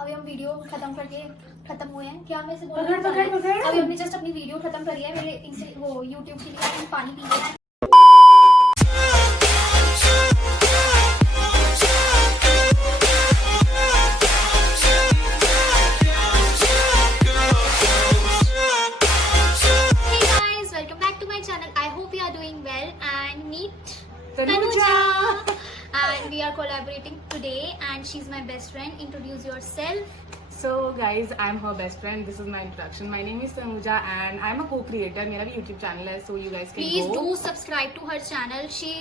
अभी हम वीडियो खत्म हुए हैं। क्या मैं इसे बोल अभी हमने जस्ट अपनी वीडियो खत्म करी है। मेरे इनसे वो यूट्यूब के लिए हम पानी पी रहे हैं। And we are collaborating today and she's my best friend. Introduce yourself. So guys, I'm her best friend. This is my introduction. My name is Tanuja and I'm a co-creator. मेरा भी YouTube channel है, so you guys can Please go. do subscribe to her channel. She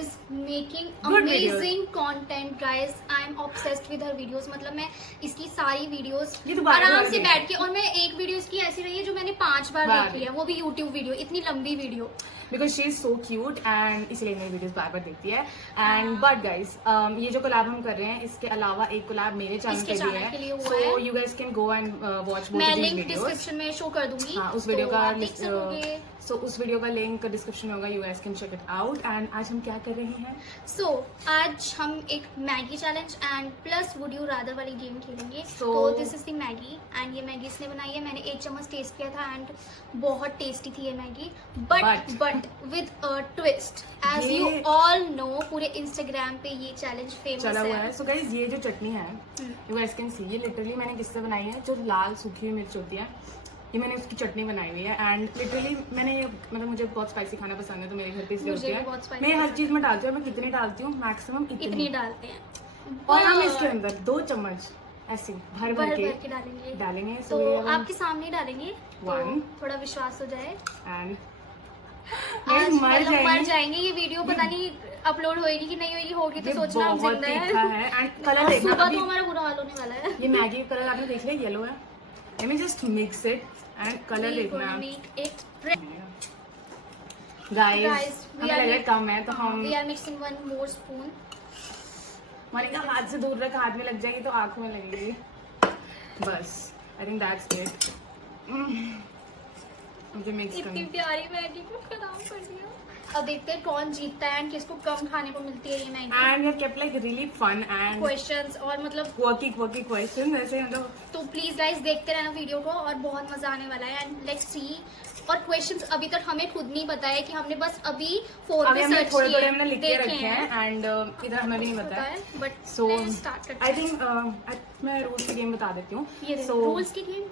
is making Good amazing content, guys. I'm obsessed with her videos. मतलब मैं इसकी सारी videos ये तो बार-बार आराम से देखी। बैठ के, और मैं एक वीडियो इसकी ऐसी रही है जो मैंने 5 बार देखी है, वो भी YouTube वीडियो, इतनी लंबी video. Because she is so cute and इसलिए मेरी वीडियोस बार-बार देखती है. And but guys, ये जो collab हम कर रहे हैं, इसके अलावा एक collab मेरे चैनल पे भी है. So you guys can go and watch both मैं of these link videos. Description में शो कर दूंगी। हाँ, उस वीडियो तो का आप देख सकोगे। so उस वीडियो का लिंक डिस्क्रिप्शन में होगा. You guys can check it out. And आज हम क्या कर रहे हैं? So आज हम एक Maggi challenge and plus would you rather वाली गेम खेलेंगे। So this is the Maggi and ये मैगी इसने बनाई है। मैंने 1 चम्मच टेस्ट किया था एंड बहुत टेस्टी थी ये Maggi, but with a twist. As you all know, पूरे इंस्टाग्राम पे ये चैलेंज फेमस चला हुआ है. है। So guys, ये जो चटनी है, you guys can see, ये लिटरली मैंने किससे बनाई है? जो लाल सूखी हुई मिर्च होती है, ये मैंने उसकी चटनी बनाई हुई है. एंड लिटरली मैंने मतलब मुझे बहुत स्पाइसी खाना पसंद है, तो मेरे घर पे इसलिए होती है. मैं हर चीज में डालती हूँ. मैं कितनी डालती हूँ? मैक्सिमम इतनी डालते हैं। और हम इसके अंदर 2 चम्मच ऐसे भर के डालेंगे. तो आपके सामने ही डालेंगे, तो थोड़ा विश्वास हो जाए। एंड आज मर जाएंगे। ये वीडियो पता नहीं अपलोड होएगी कि नहीं होएगी, होगी तो सोचना हम जिंदा है। एंड कलर देखना, सुबह तो हमारा बुरा हाल होने वाला है। ये मैगी का कलर आपने देख लिया, येलो है. Let me just mix it and colour देखना. गाइस हमें लग रहा है कम है, तो हम we are mixing 1 more spoon. Manika हाथ से दूर रख, हाथ में लग जाएगी तो आंखों में लगेगी. बस आई थिंक दैट्स इट. मुझे मिक्स करना. इतनी प्यारी मैगी को खराब कर दिया। अब देखते हैं कौन जीतता है एंड किसको कम खाने को मिलती है ये Maggi. And you kept like really fun and questions और मतलब वर्की क्वेश्चन ऐसे मतलब. तो प्लीज गाइस देखते रहना वीडियो को और बहुत मजा आने वाला है। And let's see. और क्वेश्चंस अभी तक हमें खुद नहीं पता है कि हमने बस अभी फोन पे सर्च किए, थोड़े हमने लिख के रखे हैं एंड इधर हमें भी नहीं पता है. बट सो स्टार्ट करते आई थिंक मैं रूल्स की गेम बता देती हूँ. सो रूल्स की गेम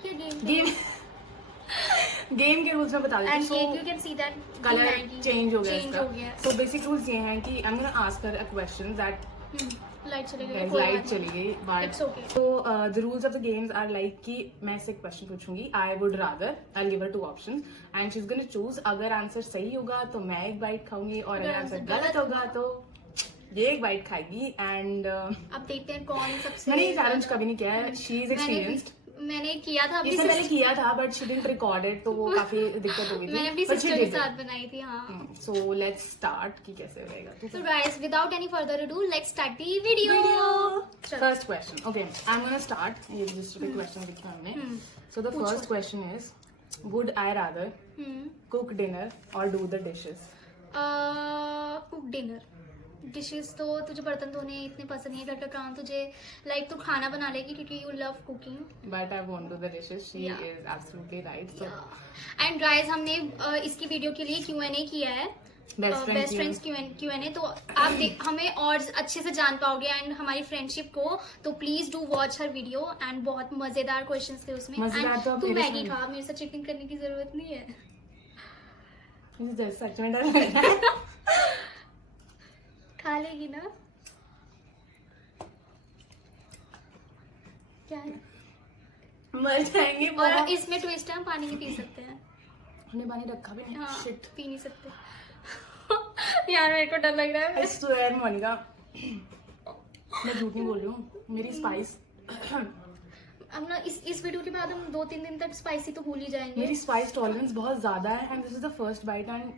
गेम के रूल्स में बता देती हूँ. So you can see that colour change हो गया इसका. सो बेसिक रूल्स ये हैं कि आई एम गोना आस्क हर अ क्वेश्चन दैट लाइट चली गई but so the rules of the games are like कि मैं से क्वेश्चन पूछूंगी. I would rather I give her 2 options and she is gonna choose. अगर आंसर सही होगा तो मैं एक बाइट खाऊंगी और अगर आंसर गलत होगा तो ये एक बाइट खाएगी. एंड अब देखते हैं कौन सबसे. मैंने ये चैलेंज कभी नहीं किया है. She is experienced. मैंने किया था, इससे पहले किया था but she didn't record it, तो वो काफी दिक्कत हो गई थी. मैंने अपनी सिस्टर के साथ बनाई थी. हाँ. सो लेट्स स्टार्ट कि कैसे रहेगा. So guys, without any further ado, let's start the video. First question. Okay, I'm gonna start. ये just a question लिखा हमने. So the first question is, would I rather cook dinner or do the dishes? Cook dinner. Dishes तो तुझे बर्तन धोने इतने पसंद नहीं है, घर का काम तुझे लाइक तू खाना बना लेगी क्योंकि you love cooking. But I won't do the dishes. She is absolutely right. So and guys हमने इसकी वीडियो के लिए Q&A किया है, बेस्ट फ्रेंड्स Q&A. तो आप हमें और अच्छे से जान पाओगे एंड हमारी फ्रेंडशिप को. तो please do watch her video and बहुत मजेदार क्वेश्चंस थे उसमें. एंड तू मैगी खा, मेरे साथ चीटिंग करने की जरूरत नहीं है. मुझे सच में डर लग रहा है. खा लेगी ना? क्या है? मर जाएंगे. और इसमें ट्विस्ट है, हम पानी भी पी सकते हैं. हमने पानी रखा भी नहीं. हाँ, शिट, पी नहीं सकते. यार मेरे को डर लग रहा है. I swear मोनिका, मैं झूठ नहीं बोल रही हूँ. मेरी स्पाइस अब ना इस वीडियो के बाद हम 2-3 दिन तक स्पाइसी तो भूल ही जाएंगे. मेरी स्पाइस टॉलरेंस बहुत ज्यादा है and this is the first bite and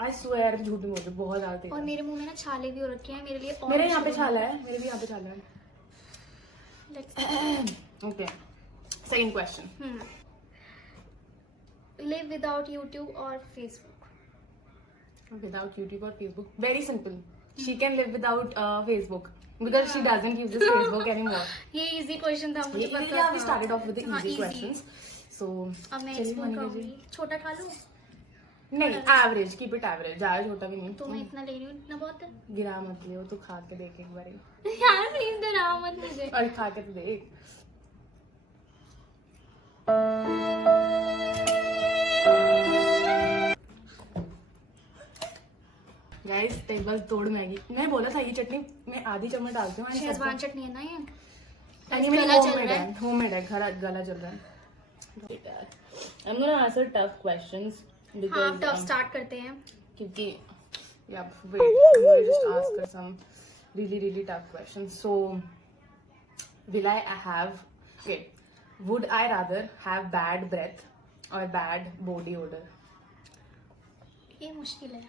I swear झूठ नहीं बोल रही, बहुत ज्यादा. और मेरे मुंह में ना छाले भी हो रखे हैं मेरे लिए. और मेरे यहाँ पे छाला है, मेरे भी यहाँ पे छाला है. Okay, second question. Live without YouTube और Facebook? Without YouTube or Facebook? Very simple. She can live without Facebook. because she doesn't use this Facebook anymore. ये इजी क्वेश्चन था मुझे पता Yeah, था। we started off with the हाँ, easy easy। questions. So अब मैं चलिए explore Manisha ji. करूंगी। छोटा खा लूं? नहीं, एवरेज, कीप इट एवरेज, ज्यादा छोटा भी नहीं। तो मैं इतना ले रही हूँ, इतना बहुत है। गिरा मत लियो, तू खा के देख एक बार। यार प्लीज डराओ मत मुझे। और खा के तो देख। गाइस टेबल तोड़ मैगी। मैंने बोला था ये चटनी में आधी चम्मच डालती हूँ। शेजवान चटनी है ना ये? गला चल रहा है, होममेड है, गला चल रहा है। I'm gonna answer tough questions because हाँ, टफ स्टार्ट करते हैं। क्योंकि yeah, wait, I'm gonna just ask her some really tough questions. So, will I have, okay, would I rather have bad breath or bad body odor? ये मुश्किल है।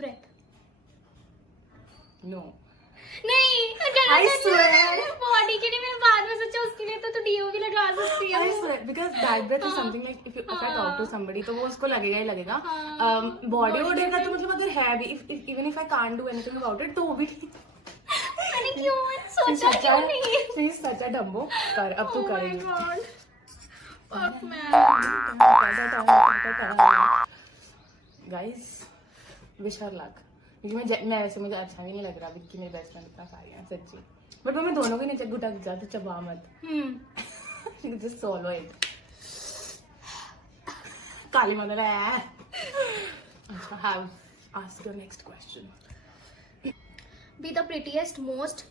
Breath. No. नहीं, I swear. Body के लिए मैंने बाद में सोचा, उसके लिए तो डीओ भी लगा सकती है। I swear, because bad breath is something like if I talk to somebody तो वो उसको लगेगा ही लगेगा। Body odor का तो मतलब अगर है भी, even if I can't do anything about it तो वो भी ठीक। मैंने क्यों सोचा क्यों नहीं? She's such a dumbo। कर, अब तू करेगी। Fuck man। Guys, wish her luck। क्योंकि मैं वैसे मुझे अच्छा भी नहीं लग रहा विक्की मेरी बेस्ट फ्रेंड इतना सारी है सच्ची। बट मैं दोनों की नीचे गुटक जा तो चबा मत। Just swallow it। काली मंदर है। Have ask your next question। Be the prettiest most,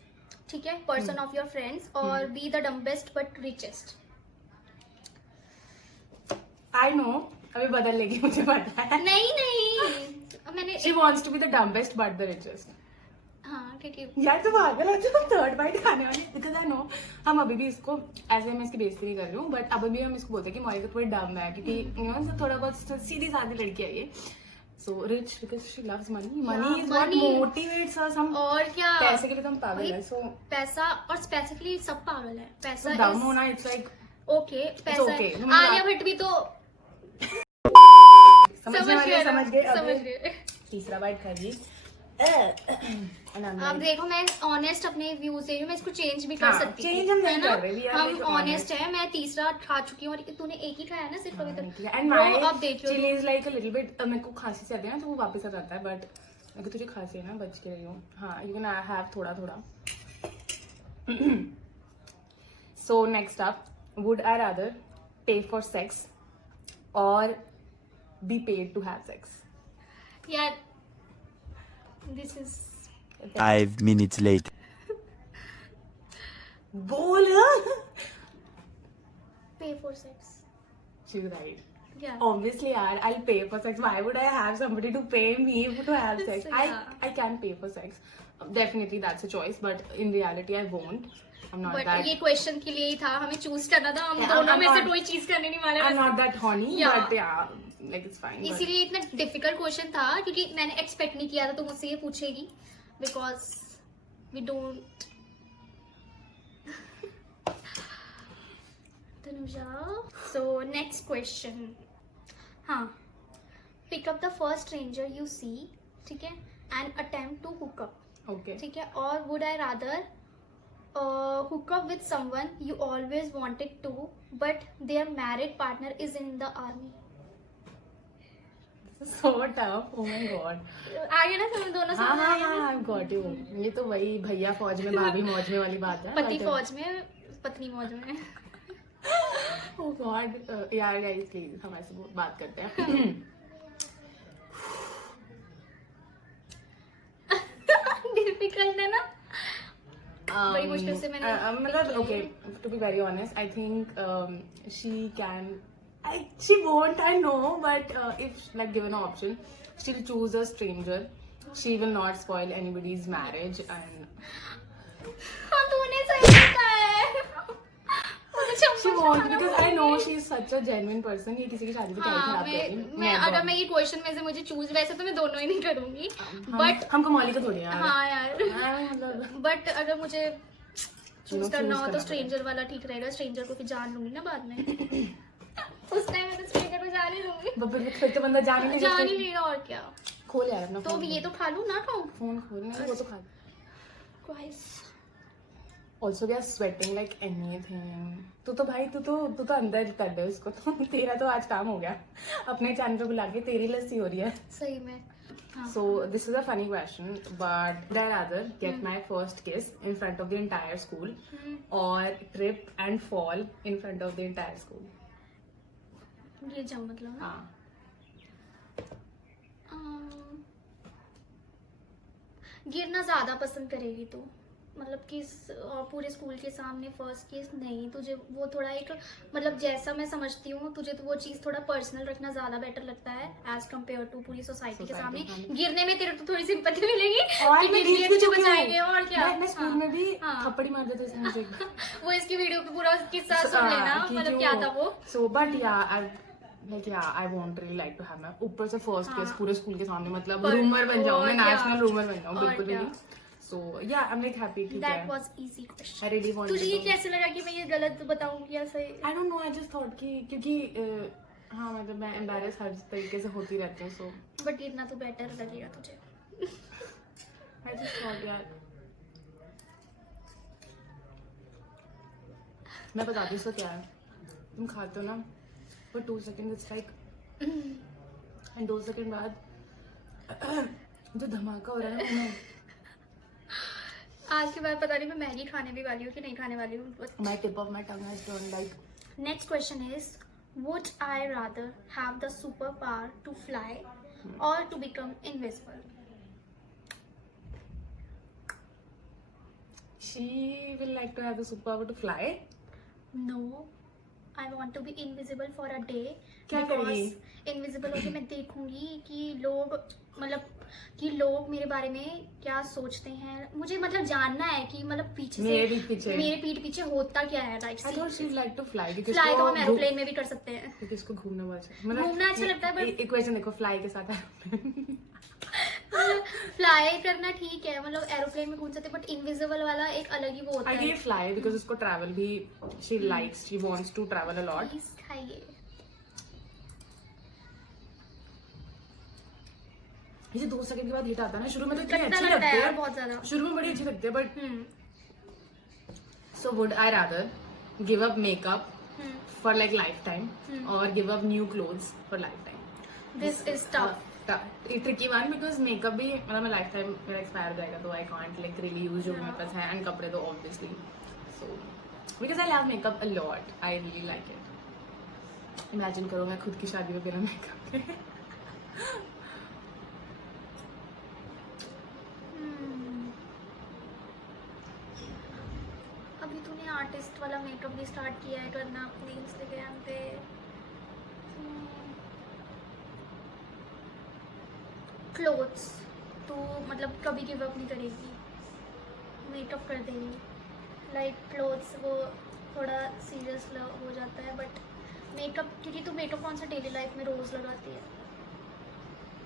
ठीक है, person of your friends और be the dumbest but richest। I know, अभी बदल लेगी मुझे पता है। नहीं मैंने She wants to be the dumbest but the richest। हाँ ठीक है। यार तो पागल है, जो थर्ड बाइट खाने वाली। बिकॉज आई नो हम अभी भी इसको ऐसे, मैं इसकी बेइज्जती नहीं कर रही हूँ, बट अभी भी हम इसको बोलते हैं कि मोनिका थोड़ी डम है क्योंकि यू नो थोड़ा बहुत सीधी सादी लड़की है ये। So rich because she loves money. Money is what motivates अस। हम और क्या, पैसे के लिए तो हम पागल है। सो पैसा, और स्पेसिफिकली सब पागल है। पैसा डम होना इट्स लाइक ओके, पैसा okay। आलिया भट्ट भी तो समझ गए। तीसरा बाइट खाइए। अब देखो मैं ऑनेस्ट अपने व्यूज दे रही हूँ, मैं इसको चेंज भी कर सकती हूँ। चेंज हम नहीं कर रहे, हम ऑनेस्ट है। मैं तीसरा खा चुकी हूँ और तूने एक ही खाया ना सिर्फ अभी तक। एंड माय अब देख लो, chilli is like a little bit, मेरे को खांसी से आती है ना तो वो वापस आ जाता है, बट अगर तुझे खांसी है ना बच के रही हूँ। हाँ, यू कैन हैव थोड़ा। So next up, would I rather pay for sex और be paid to have sex? यार दिस इज 5 minutes later. बोल। Pay for sex. She's right. Yeah. Obviously, I'll pay for sex. Why would I have somebody to pay me to have sex? Yeah. I can pay for sex. Definitely, that's a choice. But in reality, I won't. I'm not but that. ये question के लिए ही था, हमें choose करना था। हम Yeah, दोनों I'm में से not- कोई चीज करने नहीं वाले। I'm not that horny. Yeah. But yeah, like it's fine. But इसीलिए इतना डिफिकल्ट क्वेश्चन था क्योंकि मैंने एक्सपेक्ट नहीं किया था तो मुझसे ये पूछेगी, because we don't. Tanuja, so next question. हाँ, pick up the first stranger you see, ठीक है, and attempt to hook up, okay. ठीक है, और would I rather hook up with someone you always wanted to but their married partner is in the army। This is so tough. Oh my god. आगे ना समझ, दोनों हाँ समझ हाँ आएगा ना? हाँ, I've got you. ये तो वही भैया फौज में भाभी मौज में वाली बात है। पति But, फौज में पत्नी मौज में। oh god, यार guys please हम ऐसे बात करते हैं। डिफिकल्ट है ना? बड़ी मुश्किल से मैंने मतलब okay, to be very honest, I think she can, she won't, I know, but if like given an option, she'll choose a stranger. She will not spoil anybody's marriage and हाँ तूने सही बताया है। मुझे she चम्मच won't खाना because I know she's such a genuine person. ये किसी की शादी भी हाँ, खराब करेगी। मैं अगर मैं ये क्वेश्चन में से मुझे चूज, वैसे तो मैं दोनों ही नहीं करूंगी, बट हमको मौली को थोड़ी यार। हाँ यार, मतलब बट अगर मुझे चूज choose करना हो तो करना स्ट्रेंजर वाला ठीक रहेगा। स्ट्रेंजर को फिर जान लूंगी ना बाद में। उस टाइम में तो स्ट्रेंजर को जान ही लूंगी, फिर तो बंदा जान ही नहीं जान ही सकता। लेगा और क्या। खोल यार अपना तो अब ये तो खा लूं ना खाऊं? फोन खोल, नहीं वो तो खा। Guys, also we are sweating like anything. तू तो भाई तू तो अंदर कर दे उसको तो तेरा तो आज काम हो गया, अपने चैनल पे बुला के तेरी लस्सी हो रही है। सही में। हाँ. So this is a funny question, but would I rather get my first kiss in front of the entire school or trip and fall in front of the entire school? ये जब मतलब है? हाँ, गिरना ज्यादा पसंद करेगी तू, मतलब कि पूरे स्कूल के सामने फर्स्ट केस नहीं, तुझे वो थोड़ा एक मतलब जैसा मैं समझती हूँ तुझे तो वो चीज थोड़ा पर्सनल रखना ज्यादा बेटर लगता है एज कम्पेयर टू पूरी सोसाइटी के सामने। गिरने में तेरे को थोड़ी सिंपैथी मिलेगी और कि मैं गिर भी के बचाएंगे और क्या। मैं स्कूल में भी हाँ. थप्पड़ी मार देते थे मुझे। वो इसकी वीडियो पे पूरा किस्सा सुन लेना, मतलब क्या था वो। So but yeah, I won't really like to have my ऊपर से फर्स्ट केस पूरे स्कूल के सामने, मतलब रूमर बन जाऊँ मैं, नेशनल रूमर बन जाऊँ, बिल्कुल भी नहीं। So yeah, I'm like happy. ठीक है। That was easy question. I really wanted तुझे ये to. कैसे लगा कि मैं ये गलत बताऊँ या सही? I don't know, I just thought कि क्योंकि हाँ मतलब मैं embarrass हर तरीके से होती रहती हूँ, so बट गिरना तो बेटर लगेगा तुझे। I just thought यार मैं बताती हूँ इसका क्या है। तुम खाते हो ना for 2 seconds it's like and 2 second बाद जो धमाका हो रहा है ना उन्हें आज के बाद पता नहीं मैं मैगी खाने भी वाली हूँ कि नहीं खाने वाली हूँ। my tip of my tongue has turned like Next question is, would I rather have the superpower to fly or to become invisible? she will like to have the superpower to fly. No, I want to be invisible for a day. क्या करेगी? Invisible होके मैं देखूंगी कि लोग मतलब कि लोग मेरे बारे में क्या सोचते हैं। मुझे मतलब जानना है कि मतलब पीछे मेरे से मेरे पीठ पीछे होता क्या है। Like I thought she'd like to fly because fly तो हम एरोप्लेन में भी कर सकते हैं। क्योंकि इसको घूमना बहुत अच्छा मतलब घूमना अच्छा लगता है, but इक्वेशन देखो फ्लाई के साथ है फ्लाई करना ठीक है, मतलब एरोप्लेन में घूम सकते हैं, बट इनविजिबल वाला एक अलग ही वो होता I है। did fly because उसको travel भी she likes, she wants to travel a lot. Please खाइए। ये 2 सेकंड के बाद हिट आता है ना, शुरू में तो इतनी लगता अच्छी लगता लगती है यार है, बहुत ज्यादा। शुरू में बड़ी अच्छी लगती है, but so would I rather give up makeup for like lifetime or give up new clothes for lifetime? This is tough. Tricky one because makeup भी मतलब मैं लाइफ टाइम मेरा एक्सपायर हो जाएगा तो I can't like really use जो मेरे पास है, एंड कपड़े तो obviously so because I love makeup a lot, I really like it. Imagine करो मैं खुद की शादी में बिना मेकअप के अभी तूने आर्टिस्ट वाला मेकअप भी स्टार्ट किया है करना अपने इंस्टाग्राम पे। क्लोथ्स तो मतलब कभी गिव अप नहीं करेगी, मेकअप कर देगी। लाइक क्लोथ्स वो थोड़ा सीरियस हो जाता है, बट मेकअप क्योंकि तू मेकअप कौन सा डेली लाइफ में रोज लगाती है,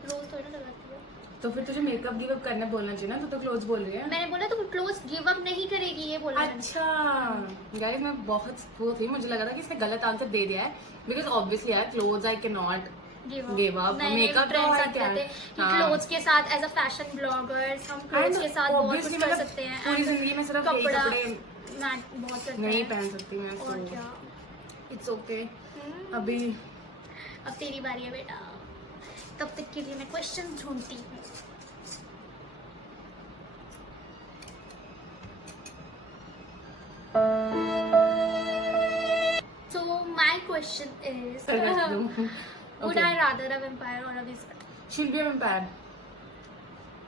रोज थोड़ी ना लगाती है। तो फिर तुझे मेकअप गिव अप करना बोलना चाहिए ना, तो क्लोथ्स बोल रही है। मैंने बोला तो क्लोथ्स गिव अप नहीं करेगी ये बोला मैंने। अच्छा गाइस मैं बहुत वो थी, मुझे लगा था कि इसने गलत आंसर दे दिया है बिकॉज ऑब्वियसली यार clothes I can not give up, makeup trends आते हैं कि क्लोथ्स के साथ एज अ फैशन ब्लॉगर्स हम क्लोथ्स के साथ बहुत कुछ कर सकते हैं। पूरी जिंदगी में सिर्फ यही कपड़ा कपड़े मैं बहुत करते नहीं हैं। पहन सकती मैं, और सो क्या। It's okay. अभी अब तेरी बारी है बेटा, तब तक के लिए मैं क्वेश्चन ढूंढती हूँ। So my question is, would I rather a vampire or a wizard? she'll be a vampire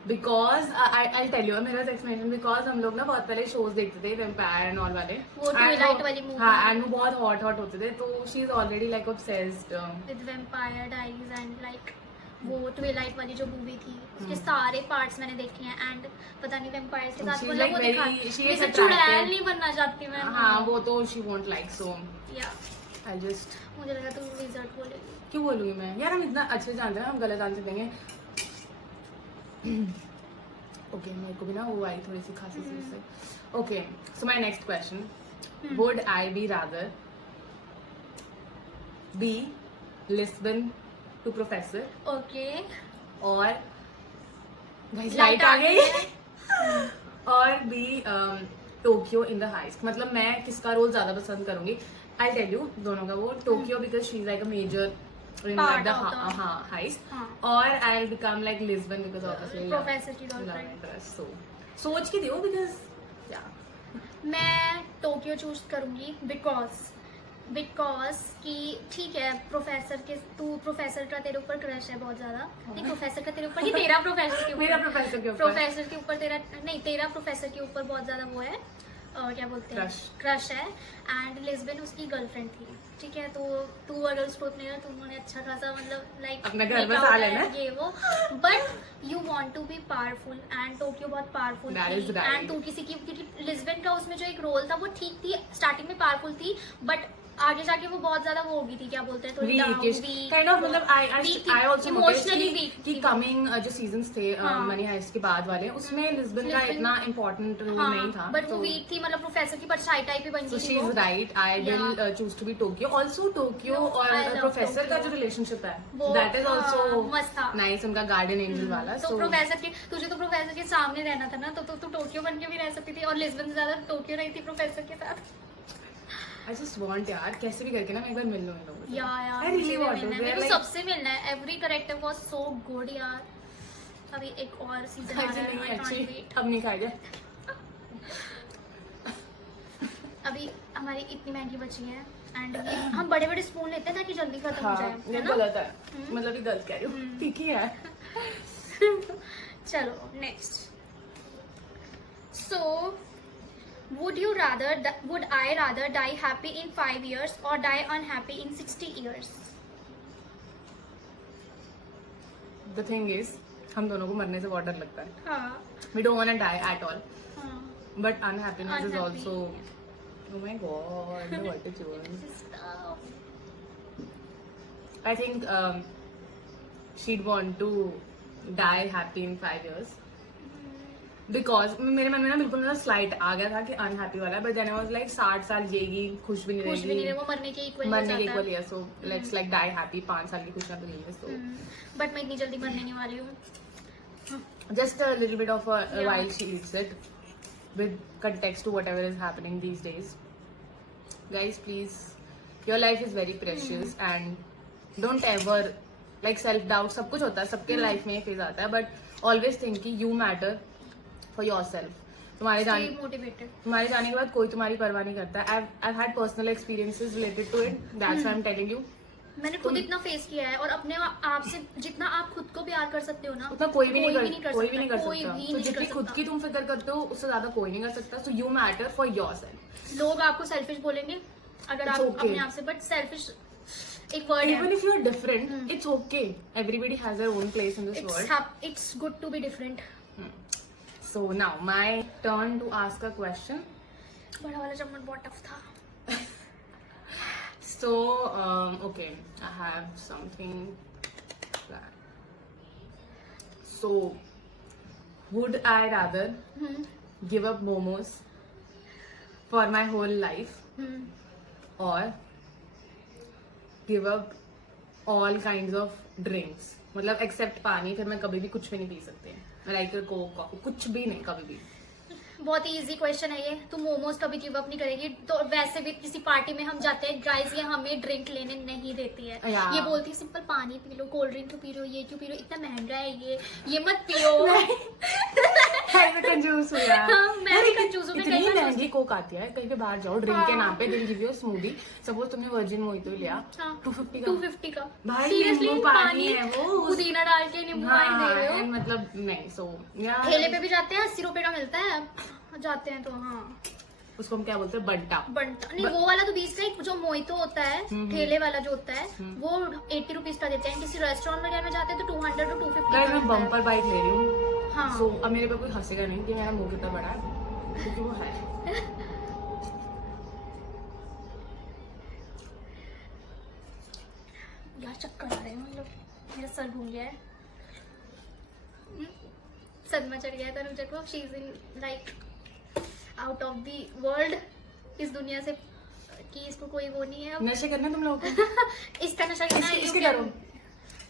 because I'll tell you मेरा explanation because हम लोग ना बहुत पहले shows देखते थे vampire and all वाले, वो Twilight वाली movie। हाँ and वो बहुत hot होते थे, तो she's already like obsessed With Vampire Diaries and like वो ट्विलाइट वाली जो मूवी थी उसके सारे पार्ट्स मैंने देखे हैं, एंड पता नहीं वैम्पायर्स के साथ She's मतलब like वो very- दिखा she is जैसे attractive। चुड़ैल नहीं बनना चाहती मैं। हाँ वो तो she won't like, so या I just मुझे लगा तू विज़र्ड बोलेगी। क्यों बोलूंगी मैं यार, हम इतना अच्छे से जानते हैं, हम गलत आंसर देंगे। ओके मेरे को भी ना वो आई थोड़ी सी खांसी सी उससे। Okay so my next question, would I be rather be Lisbon to professor okay और लाइट आ गई और be Tokyo in the heist. मतलब मैं किसका रोल ज्यादा पसंद करूंगी. आई टेल यू दोनों का वो Tokyo because she is like a major in Part the of the- heist. हाँ. Or I'll become like Lisbon because obviously Professor की love girlfriend. interest. So सोच के दियो because yeah. मैं टोक्यो चूज करूंगी बिकॉज कि ठीक है प्रोफेसर का तेरे ऊपर क्रश है बहुत ज्यादा. नहीं प्रोफेसर का तेरे ऊपर ही तेरा प्रोफेसर के ऊपर मेरा प्रोफेसर के ऊपर प्रोफेसर के ऊपर तेरा नहीं तेरा प्रोफेसर के ऊपर बहुत ज्यादा वो है क्या बोलते हैं क्रश है. एंड लिस्बन उसकी गर्लफ्रेंड थी. ठीक है तो तू अगर उसको अपने तो उन्होंने अच्छा खासा मतलब लाइक अपने घर में आ लेना ये वो but you want to be powerful and Tokyo बहुत पावरफुल थी. एंड तू किसी की क्योंकि लिस्बन का उसमें जो एक रोल था वो ठीक थी स्टार्टिंग में पावरफुल थी बट आगे जाके वो बहुत ज्यादा वो होगी थी क्या बोलते हैं थोड़ी काइंड ऑफ मतलब आई आल्सो इमोशनली वीक कि कमिंग जो सीजन्स थे मनी हाइस्ट के बाद वाले उसमें लिस्बन का इतना इम्पोर्टेंट रोल नहीं था बट वो वीक थी मतलब प्रोफेसर की परछाई टाइप ही बन So गई she is right. I will choose to be Tokyo. Also Tokyo No, और I love प्रोफेसर का Tokyo. जो रिलेशनशिप है वो, that is also मस्त था. nice. उनका गार्डन एंजल वाला. तो So प्रोफेसर के तुझे तो प्रोफेसर के सामने रहना था ना तो तू टोक्यो बन के भी रह सकती थी और लिस्बन से ज्यादा टोक्यो रही थी प्रोफेसर के साथ. I just want यार कैसे भी करके ना मैं एक बार मिल लूँ इन लोगों से. यार I really want to. मेरे They're को like सबसे मिलना है. Every character was so good यार. अभी एक और सीजन आ ऐसे रहा नहीं है. I अच्छी. can't wait. अब नहीं खाएगा. अभी हमारी इतनी महंगी बची है एंड हम बड़े बड़े स्पून लेते हैं ताकि जल्दी खत्म हो हाँ जाए ये है ना. गलत है. मतलब ये गलत कह रही हूँ. ठीक ही है. चलो next. So would I rather die happy in 5 years or die unhappy in 60 years? The thing is हम दोनों को मरने से बहुत डर लगता है. हाँ We don't want to die at all. हाँ. But unhappiness is Unhappy. also. Oh my god, what a choice. I think she'd want to die happy in 5 years. Because मेरे मन में ना बिल्कुल ना स्लाइट आ गया था कि अनहैप्पी वाला but then I was like 60 साल जिएगी खुश भी नहीं रहेगी वो मरने के इक्वल मरने के इक्वल है. So let's like die happy 5 साल की खुशियां तो नहीं है. सो बट मैं इतनी जल्दी मरने नहीं वाली हूँ. just a little bit of a while she eats it with context to whatever is happening these days. Guys, please, your life is very precious and don't ever like self doubt. सब कुछ होता है सबके life में ये phase आता है but always think कि you matter for your self. तुम्हारे जाने के बाद कोई तुम्हारी परवाह नहीं करता. I've had personal experiences related to it. That's why I'm telling you. मैंने खुद इतना फेस किया है और अपने आप से जितना आप खुद को प्यार कर सकते हो ना उतना कोई भी नहीं कर सकता. तो जितनी खुद की तुम फिक्र करते हो उससे ज्यादा कोई नहीं कर सकता. So you matter for your self. लोग आपको सेल्फिश बोलेंगे अगर आप अपने आप से बट सेल्फिश एक word Even if you are different, it's okay. Everybody has their own place in this world. It's good to be different. So now my turn to ask a question. बड़ा वाला चम्मच बहुत tough था. So okay, I have something planned. So would I rather give up momos for my whole life or give up all kinds of drinks? मतलब except पानी. फिर मैं कभी भी कुछ भी नहीं पी सकती. लाइक कोक कॉफी कुछ भी नहीं कभी भी. बहुत ही इजी क्वेश्चन है ये. तुम मोमोज कभी गिव अप नहीं करेगी तो वैसे भी किसी पार्टी में हम जाते हैं गाइस ये हमें ड्रिंक लेने नहीं देती है. ये बोलती है सिंपल पानी पी लो कोल्ड ड्रिंक क्यों पी रहे हो ये क्यों पी रहे हो इतना महंगा है ये मत पियो. मैं कंजूस हूँ यार. मैं भी कंजूस हूँ. इतनी महंगी कोक आती है कहीं पे बाहर जाओ ड्रिंक के नाम पे दिल गिव यू स्मूदी. सपोज तुमने वर्जिन मोहितो लिया 250 का भाई सीरियसली पानी है वो पुदीना डाल के नींबू पानी दे रहे हो. मतलब नहीं. सो यार ठेले पे भी जाते हैं 80 रुपए का मिलता है जाते हैं तो हाँ उसको हम क्या बोलते हैं बंटा नहीं वो वाला तो 20 का ही जो मोहितो होता है ठेले वाला जो होता है वो 80 रुपीज का देते हैं. किसी रेस्टोरेंट वगैरह में जाते हैं तो 200 to 250 मैं बम्पर बाइट ले रही हूँ. हाँ सो अब मेरे पे कोई हंसेगा नहीं कि मेरा मुंह कितना बड़ा है क्योंकि वो है. यार चक्कर आ रहे हैं मतलब मेरा सर घूम गया है. सदमा चढ़ गया था तनुजा को. She is in like out of the world. इस दुनिया से कि इसको कोई वो नहीं है अब. नशे करना तुम लोगों को. इसका नशा करना है. इसके करो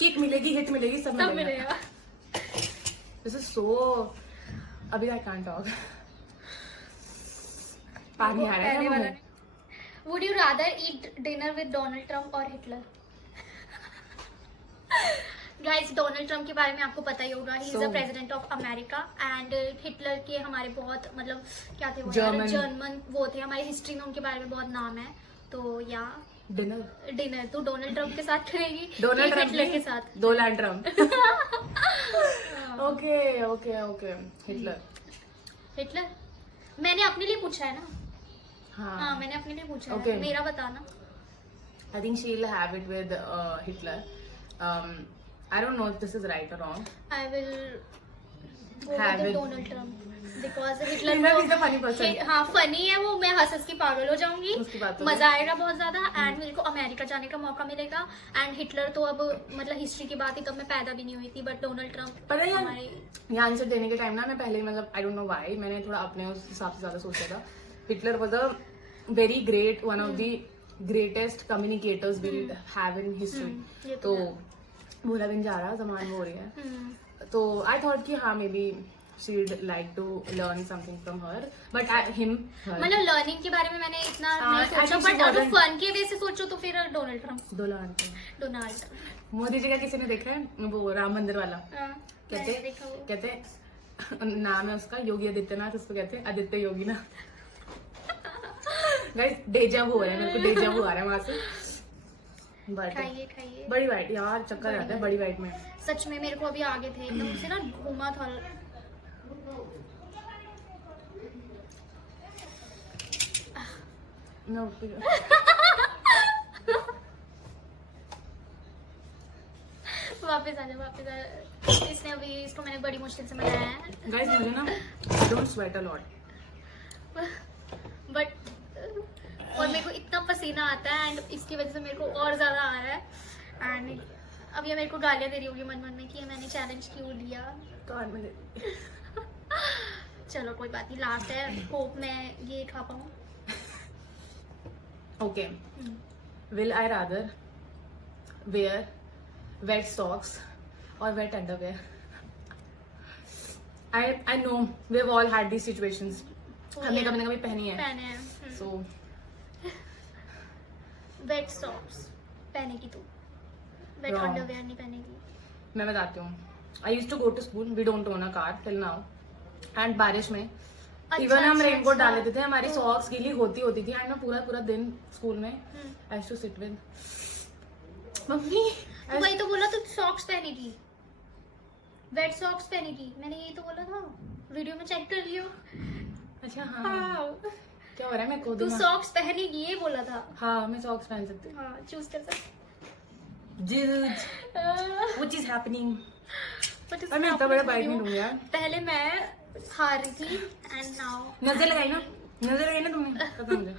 किक मिलेगी हिट मिलेगी सब मिलेगा. This is so. अभी I can't talk. पानी आ रहा है मुंह में. Would you rather eat dinner with Donald Trump or Hitler? Guys, Donald Trump के बारे में आपको पता ही होगा. He is the president of America. And Hitler के हमारे बहुत मतलब क्या थे वो, जर्मन वो थे. हमारी हिस्ट्री में उनके बारे में बहुत नाम है. तो या डिनर तो डोनाल्ड ट्रम्प के साथ करेगी, डोनाल्ड ट्रम्प हिटलर के साथ. Donald Trump. Okay okay okay. Hitler मैंने अपने लिए पूछा है ना. हाँ मैंने अपने लिए पूछा है. मेरा बताना. I think she'll have it with Hitler. I don't know if this is right or wrong. I will go have with it. Donald Trump because Hitler is a funny person. हाँ फनी है वो. मैं हंस के पागल हो जाऊंगी. मजा आएगा बहुत ज्यादा. एंड मेरे को अमेरिका जाने का मौका मिलेगा. एंड हिटलर तो अब मतलब हिस्ट्री की बात ही तब मैं पैदा भी नहीं हुई थी. बट डोनाल्ड ट्रम्प पर ये आंसर देने के टाइम ना मैं पहले मतलब आई डोंट नो व्हाई मैंने थोड़ा अपने उस हिसाब से ज्यादा सोचा था. Hitler was a very great one of the greatest communicators we have in history. तो बोला भी नहीं जा रहा जमान हो रही है. तो आई थॉट कि हाँ may be she'd like to learn something from her but him मतलब लर्निंग के बारे में मैंने इतना नहीं सोचा. बट अगर फन के वे से सोचो तो फिर डोनाल्ड ट्रम्प. मोदी जी का किसी ने देखा है वो राम मंदिर वाला. कहते नाम है उसका योगी आदित्यनाथ. उसको कहते हैं आदित्य योगी ना. गाइस डेजा वो हो रहा है. मेरे को डेजा वो आ रहा है वहां से. खाइए बड़ी बाइट यार. चक्कर आता है बड़ी बाइट में. सच में मेरे को अभी आगे थे एकदम से ना घूमा था. वापस आ जा. इसने अभी इसको मैंने बड़ी मुश्किल से मनाया है. गाइस मुझे ना don't sweat a lot. But और मेरे को इतना पसीना आता है एंड इसकी वजह से मेरे को और ज्यादा आ रहा है. एंड अब ये मेरे को गालियां दे रही होगी मन में कि मैंने चैलेंज क्यों लिया. चलो कोई बात नहीं. लास्ट है. होप मैं ये खा पाऊँ. Okay. Will I rather wear wet socks or wet underwear. I know we have all had these situations. हमने कभी ना कभी पहनी है. सो वेट सॉक्स पहनेगी तू. वेट अंडरवेयर नहीं पहनेगी. मैं बताती हूँ. I used to go to school. We don't own a car till now. And बारिश में इवन हम रेनकोट डाल लेते थे. हमारी सॉक्स गीली होती थी. एंड मैं पूरा दिन स्कूल में I used to sit with mummy. वही तो बोला तू सॉक्स पहनेगी. वेट सॉक्स पहनेगी. मैंने यही तो बोला था. वीडियो में चेक कर लियो. अच्छा हाँ. क्या हो रहा है मैं खुद तू सॉक्स पहनेगी ये बोला था. हाँ मैं सॉक्स पहन सकती हूँ. हाँ चूज कर सकती. What is happening? पर मैं इतना बड़ा बाइट नहीं लूंगी यार. पहले मैं हार रही थी एंड नाउ. नजर लगाई ना तुमने. पता मुझे.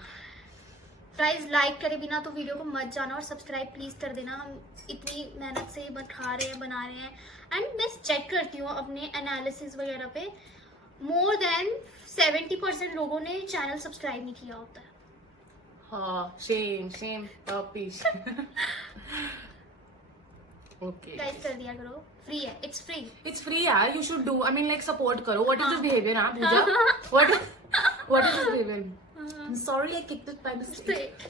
गाइस लाइक करे बिना तो वीडियो को मत जाना और सब्सक्राइब प्लीज कर देना. हम इतनी मेहनत से खा रहे हैं बना रहे हैं. एंड मैं चेक करती हूँ अपने एनालिसिस वगैरह पे. मोर देन 70% लोगों ने चैनल सब्सक्राइब नहीं किया होता है. हाँ सेम पपीज. ओके गाइस कर दिया करो. फ्री है. इट्स फ्री यार. You should do. I mean like support करो. व्हाट इज दिस बिहेवियर हाँ Pooja. What is this behaviour. I'm sorry I kicked it by mistake.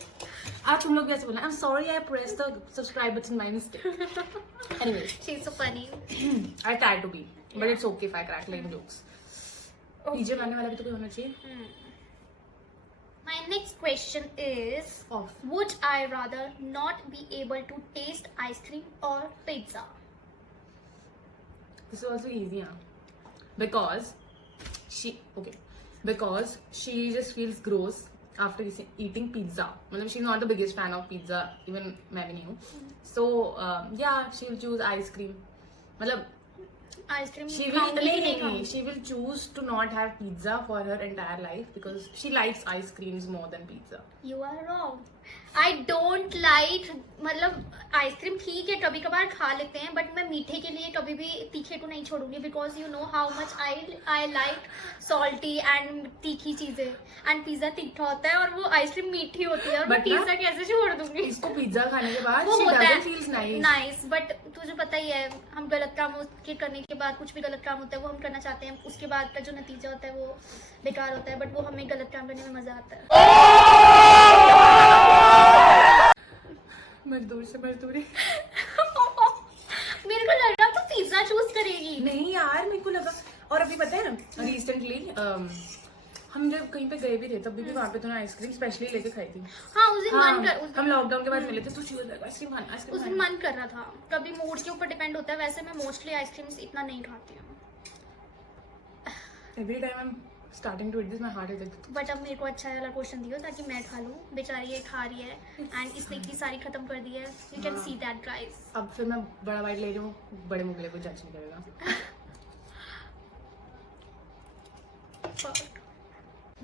आप तुम लोग भी ऐसे बोलना. I'm sorry I pressed the subscribe button by mistake. Anyway. She's so funny. I try to be, but it's okay if I crack lame jokes. पीजे लाने वाला भी तो कोई होना चाहिए. My next question is, would I rather not be able to taste ice cream or pizza? This is also easy, huh? Because she just feels gross after eating pizza. मतलब she's not the biggest fan of pizza, even मैं भी नहीं हूँ. So yeah, she will choose ice cream. मतलब ice cream she will choose to not have pizza for her entire life because she likes ice creams more than pizza. You are wrong. I don't like. मतलब ice cream ठीक है कभी कभार खा लेते हैं but मैं मीठे के लिए कभी भी तीखे को नहीं छोड़ूंगी because you know how much I like salty and तीखी चीजें. एंड पिज्जा तीखा होता है और वो आइसक्रीम मीठी होती है और मैं पिज्जा कैसे छोड़ दूंगी. इसको पिज्जा खाने के बाद वो she होता doesn't है feels nice. नाइस बट तुझे पता ही है हम गलत काम के करने करने के बाद कुछ भी गलत काम होता है वो हम करना चाहते हैं, उसके बाद का जो नतीजा होता है वो बेकार होता है, बट वो हमें गलत काम करने में मजा आता है। मजदूर से मजदूरी। मेरे को लग रहा तो पिज्जा चूज करेगी। नहीं यार, मेरे को लगा। और अभी पता है रिसेंटली हम जब कहीं पे गए भी थे तब भी वहाँ पे तो आइसक्रीम स्पेशली लेके खाई थी। हाँ उस दिन हाँ, मन कर, हम लॉकडाउन के बाद मिले थे तो आइसक्रीम खाना, उस आइसक्रीम दिन मन कर रहा था। कभी मूड के ऊपर डिपेंड होता है, वैसे मैं मोस्टली आइसक्रीम्स इतना नहीं खाती हूँ, every time I am starting to eat this my heart is but अब मेरे को अच्छा वाला क्वेश्चन दियो ताकि मैं खा लूँ। बेचारी ये खा रही है एंड इसने इतनी सारी खत्म कर दी है। You can see that guys. अब फिर मैं बड़ा बाइट ले रही हूँ, बड़े मुगले को जज नहीं करेगा।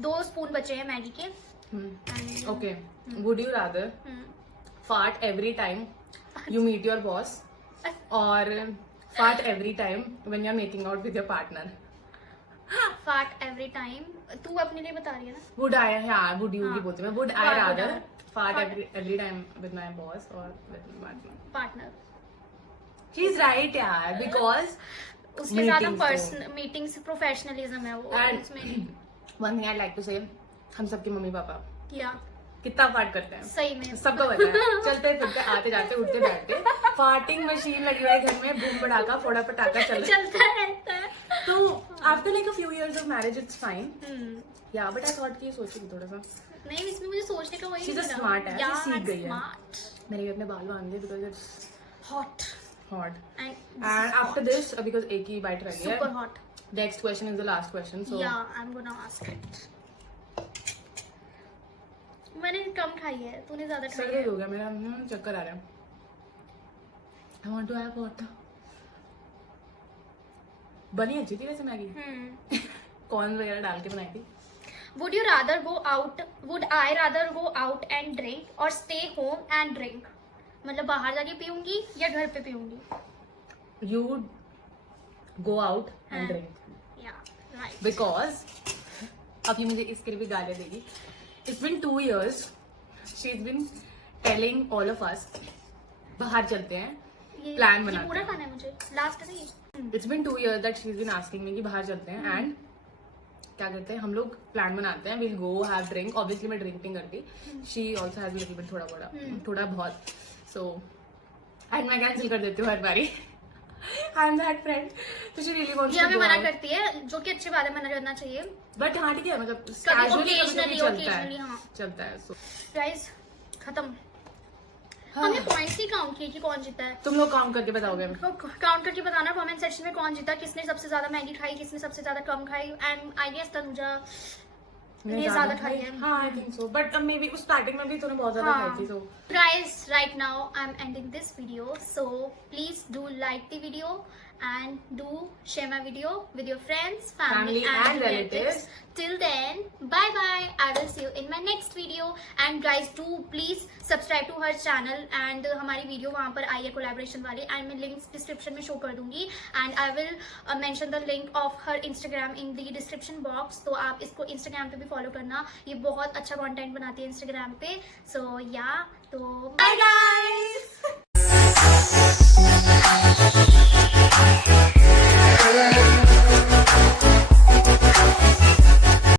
2 स्पून बचे हैं मैगी के। Okay, would you rather fart every time you meet your boss or fart every time when you're making out with your partner? Fart every time। तू अपने लिए बता रही है ना? Would I, हाँ, would you हाँ. भी बोलते हैं। Would I Would rather I? fart Fart. every time with my boss or with my partner? Partner. She's right यार, because उसके साथ हम Meetings पर्सनल मीटिंग्स प्रोफेशनलिज्म है वो and उसमें। one thing I'd like to say, हम सबके mummy papa या कितना फार्ट करते हैं सही में सबको पता है। चलते फिरते आते जाते उठते बैठते फार्टिंग मशीन लगी हुई है घर में, बूम पटाखा फोड़ा पटाखा चलता रहता है। तो after like a few years of marriage it's fine या, बट आई थॉट कि ये सोचेगी थोड़ा सा। नहीं, इसमें मुझे सोचने का वही She's a नहीं smart था। है, Yeah, she सीख गई है। smart. मैंने भी अपने बाल बांध दिए because it's Hot. Hot And and after this because एक ही बाइट रह गया super है, hot. Next question is the last question. So Yeah, I'm gonna ask it. मैंने कम खाई है, तूने ज्यादा खाई सर्दी है। हो गया मेरा, चक्कर आ रहा है। I want to have water. बनी अच्छी थी वैसे मैगी, कॉर्न वगैरह डाल के बनाई थी। Would you rather go out? Would I rather go out and drink or stay home and drink? मतलब बाहर जाके पीऊंगी या घर पे पीऊंगी? You go out and हाँ. drink Yeah, right. because अब ये मुझे इसके लिए भी गालियाँ देगी। It's been 2 years she's been telling all of us बाहर चलते हैं, ये plan बनाते ये पूरा हैं। खाना है मुझे, लास्ट है ये। It's been 2 years that she's been asking me कि बाहर चलते हैं एंड क्या करते हैं हम लोग, प्लान बनाते हैं, we'll go have drink, obviously मैं ड्रिंकिंग करती, she also has a little bit थोड़ा बहुत, so and मैं कैंसिल कर देती हूँ हर बारी। I am that friend, so she really wants ये to हमें go मना out. करती है, जो कि अच्छी बात है, मना करना चाहिए। बट हाँ ठीक है, मतलब कभी casually occasionally, चलता occasionally, हाँ। है, चलता है। So गाइस खत्म। हमने पॉइंट्स ही काउंट किए कि कौन जीता है। तुम लोग काउंट करके बताओगे? काउंट करके बताना कमेंट सेक्शन में कौन जीता, किसने सबसे ज्यादा मैगी खाई, किसने सबसे ज्यादा कम खाई। एंड आई गेस तनुजा ने ज्यादा खाई है। हाँ I think so, but may be उस स्टार्टिंग में भी तूने बहुत ज्यादा खाई थी। सो guys, right now I'm ending this video, so please do like the video and do share my video with your friends, family and relatives. Till then, bye bye. I will see you in my next video. And guys, do please subscribe to her channel and हमारी video वहाँ पर आई है collaboration वाली, and मैं links description में show कर दूंगी, and I will mention the link of her Instagram in the description box. तो आप इसको Instagram पे भी फॉलो करना, ये बहुत अच्छा कंटेंट बनाती है Instagram पे। So yeah, तो bye guys.